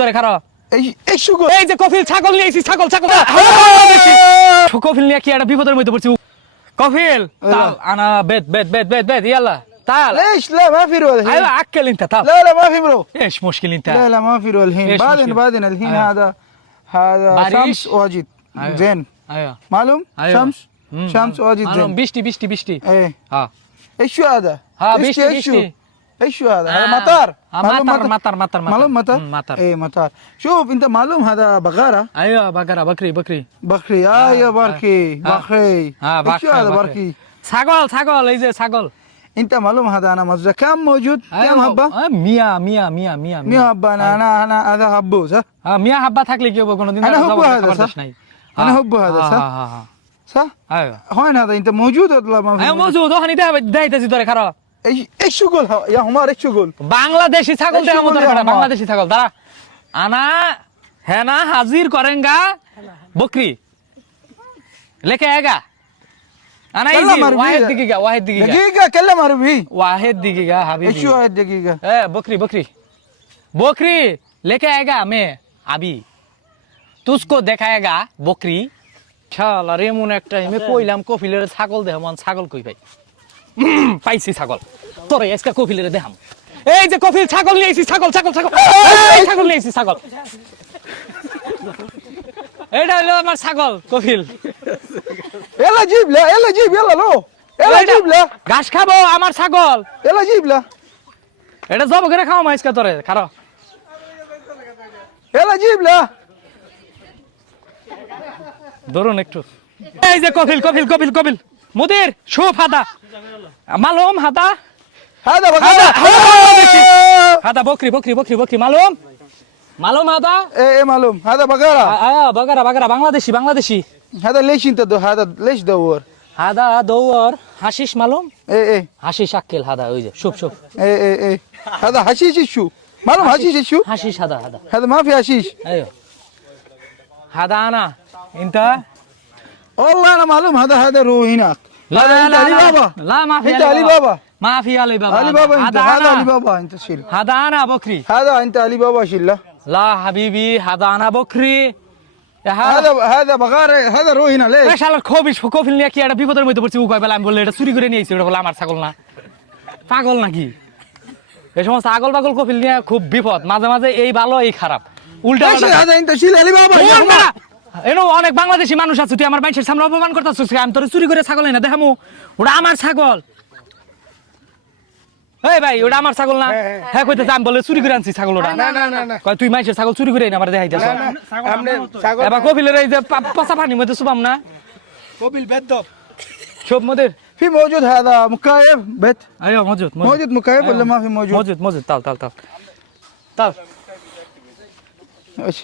ধরে খারো এই সুগো এই যে কফিল ছাগল নিয়ে এসেছি ছাগল কফিল নিয়ে কি একটা বিপদের মধ্যে পড়ছি কফিল তাল আনা বেদ ইয়ালা تعال ليش لا ما في رول الحين ايوه اكل انت تعال لا ما في برو ايش مشكلة انت لا ما في رول الحين إيش مشكلة؟ بعدين الحين أيوة. هذا باريش؟ شمس واجد أيوة. زين ايوه معلوم أيوة. شمس واجد معلوم زين بيشتي ايه ها ايش شو هذا ها إيش بيشتي شو ايش شو هذا هذا آه. مطار معلوم مطر معلوم مطر مطر ايه مطار شوف انت معلوم هذا بغارة ايوه بقرة بكري بخري ايوه بركي بخري ايش شو هذا بركي ছাগল এই যে ছাগল انت معلوم هذا انا مزرعة كم موجود كم حبة 100 100 حبة انا هذا حبوز ها মিয়া হাব্বা থাকলে কি হবে কোনদিন أنا هو هذا صح انا هو هذا صح صح ايوه هون هذا انت موجود ولا ما في ايوه موجود ওখানে দেখাইতেছি তোরে খারাপ ايش شغل يا حمار ايش شغل বাংলাদেশি ছাগল এই দেখা ছাগল মতো দেখা আমার। বাংলাদেশি ছাগল দাঁড়া আনা হেনা হাজির করেঙ্গা বকরি লেকে আয়েগা আনা كلم ইজি عربي. واحد دقيقة دقيقة كلم عربي واحد دقيقة حبيبي ايش شو هاي الدقيقة बकरी लेके आएगा मैं अभी तुझको देखाएगा बकरी শালা রেমন একটা আমি কইলাম কফিলের ছাগল দেহ মান ছাগল কই ভাই পাইছি ছাগল তোরে আজকে কফিলের দেখাম এই যে কফিল ছাগল নিয়ে আইছি ছাগল এই ছাগল নিয়ে আইছি ছাগল এটা হলো আমার ছাগল কফিল يلا جيب له يلا جيب يلا لو يلا جيب له ঘাস খাবো আমার ছাগল يلا جيب له এটা জব করে খাও মাইসকা তোরে খারো يلا جيب له ধরুন একটু এই যে কফিল মুদির শুভ হাদা মালুম হাদা هذا هذا بقرة هذا بكري معلوم هذا ايه معلوم هذا بقرة بقرة بنغلاديشي هذا ليش انت هذا ليش دور هذا دور حشيش معلوم ايه حشيش اكل هذا ওই যে شوف ايه هذا حشيش شو معلوم حشيش شو حشيش هذا هذا ما في حشيش ايوه هذا انا انت والله انا معلوم هذا روح هناك هذا انت علي بابا لا ما في انت علي بابا ما في علي بابا علي بابا انت هذا علي بابا انت شيل هذا انا بكري هذا انت علي بابا شيل له لا حبيبي هذا انا بكري هذا بغارة هذا روح هنا ليش শালার কফিল নিয়ে কি একটা বিপদের মধ্যে পড়ছি ও কয় বেলা আমি বললে এটা চুরি করে নিয়ে আইছি ওটা বলে আমার ছাগল না পাগল নাকি এই সমস্ত পাগল কফিল নিয়ে খুব বিপদ মাঝে মাঝে এই ভালো এই খারাপ উল্টা هذا انت شيل علي بابا এনো অনেক বাংলাদেশি মানুষ আছে তুই আমার বাইশের সামনে অপমান করতেছিস আমি তোর চুরি করে ছাগল না দেখামু ওটা আমার ছাগল এই ভাই ওটা আমার ছাগল না হ্যাঁ কইতেছে আমি বলে চুরি করে আনছি ছাগল ওটা না কয় তুই মাইশের ছাগল চুরি করে না আমার দেখাইতেছ এবার কফিলের এই যে পচা পানির মধ্যে শুবাম না قبل بدب সব মদের في موجود هذا مكايف بيت ايوه موجود مكايف ولا ما في موجود موجود تعال ايش